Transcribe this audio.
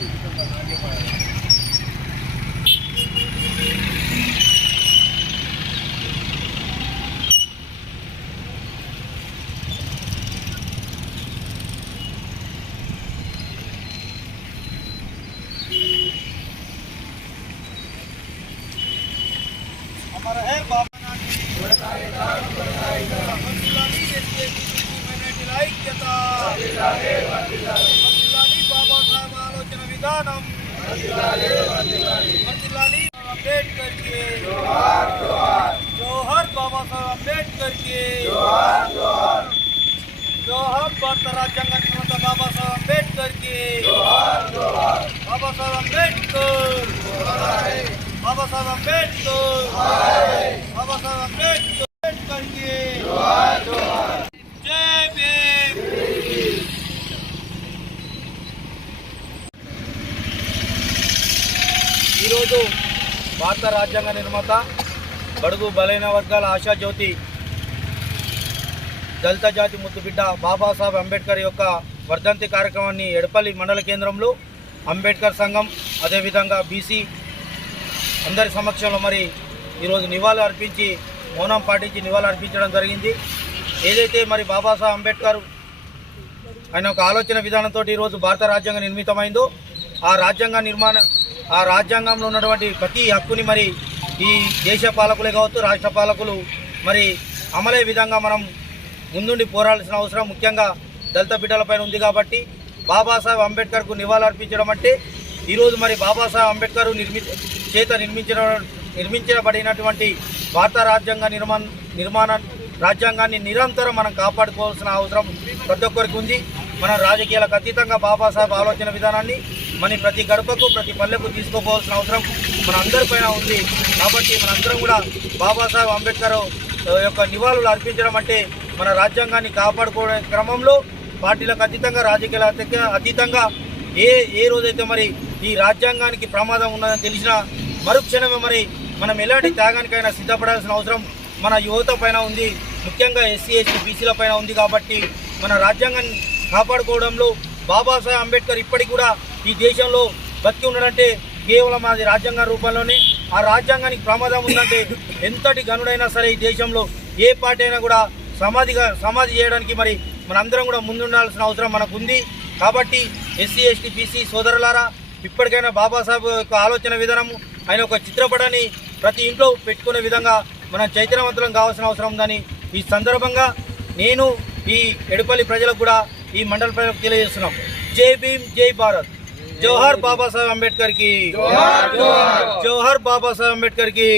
अमर है बाबा बाबा साहब आलोचना विधानम अंबेडकर के जोहर बाबा साहब अंबेडकर के जोहर भारत राజ్యాంగ निर्माता बाबा साहब अंबेडकर के बाबा साहब अंबेडकर बाबा साहब अंबेडकर बाबा साहब अंबेडकर के जय भीम। ఈరోజు భారత రాజ్యాంగ నిర్మాత బడుగు బలైన వర్గాల ఆశాజ్యోతి దళిత జాతి ముద్దుబిడ్డ బాబాసాహెబ్ అంబేద్కర్ యొక్క వర్ధంతి కార్యక్రమాన్ని ఎడపల్లి మండల కేంద్రంలో అంబేద్కర్ సంఘం అదేవిధంగా బీసీ అందరి సమక్షంలో మరి ఈరోజు నివాళులు అర్పించి మౌనం పాటించి నివాళులు అర్పించడం జరిగింది. ఏదైతే మరి బాబాసాహెబ్ అంబేద్కర్ ఆయన ఒక ఆలోచన విధానంతో ఈరోజు భారత రాజ్యాంగం నిర్మితమైందో ఆ రాజ్యాంగంలో ఉన్నటువంటి ప్రతి హక్కుని మరి ఈ దేశ పాలకులే కావచ్చు రాష్ట్ర పాలకులు మరి అమలే విధంగా మనం ముందుండి పోరాడాల్సిన అవసరం ముఖ్యంగా దళిత బిడ్డలపైన ఉంది. కాబట్టి బాబాసాహెబ్ అంబేద్కర్కు నివాళులు అర్పించడం అంటే ఈరోజు మరి బాబాసాహెబ్ అంబేద్కర్ నిర్మించబడినటువంటి భారత రాజ్యాంగాన్ని నిరంతరం మనం కాపాడుకోవాల్సిన అవసరం ప్రతి ఒక్కరికి ఉంది. మన రాజకీయాలకు అతీతంగా బాబాసాహెబ్ ఆలోచన విధానాన్ని మన ప్రతి గడపకు ప్రతి పల్లెకు తీసుకోపోవాల్సిన అవసరం మన అందరిపైన ఉంది. కాబట్టి మనందరం కూడా బాబాసాహెబ్ అంబేద్కర్ యొక్క నివాళులు అర్పించడం అంటే మన రాజ్యాంగాన్ని కాపాడుకోవడం క్రమంలో పార్టీలకు అతీతంగా రాజకీయాలకు అతీతంగా ఏ రోజైతే మరి ఈ రాజ్యాంగానికి ప్రమాదం ఉన్నదని తెలిసిన మరుక్షణమే మరి మనం ఎలాంటి త్యాగానికైనా సిద్ధపడాల్సిన అవసరం మన యువత పైన ఉంది. ముఖ్యంగా ఎస్సీ ఎస్టీ బీసీల పైన ఉంది. కాబట్టి మన రాజ్యాంగాన్ని కాపాడుకోవడంలో బాబాసాహెబ్ అంబేద్కర్ ఇప్పటికి కూడా ఈ దేశంలో బతికి ఉన్నాడంటే కేవలం అది రాజ్యాంగ రూపంలోనే. ఆ రాజ్యాంగానికి ప్రమాదం ఉందంటే ఎంతటి గనుడైనా సరే ఈ దేశంలో ఏ పార్టీ అయినా కూడా సమాధి చేయడానికి మరి మనందరం కూడా ముందుండాల్సిన అవసరం మనకు ఉంది. కాబట్టి ఎస్సీ ఎస్టీ బీసీ సోదరులారా, ఇప్పటికైనా బాబాసాహెబ్ యొక్క ఆలోచన విధానము ఆయన ఒక చిత్రపటాన్ని ప్రతి ఇంట్లో పెట్టుకునే విధంగా మనం చైతన్యవంతులం కావాల్సిన అవసరం ఉందని ఈ సందర్భంగా నేను ఈ ఎడపల్లి ప్రజలకు కూడా ఈ మండల ప్రజలకు తెలియజేస్తున్నాం. జై భీమ్, జై భారత్. జోహర్ బాబాసాహెబ్ అంబేద్కర్ కి, జోహర్ బాబాసాహెబ్ అంబేద్కర్ కి.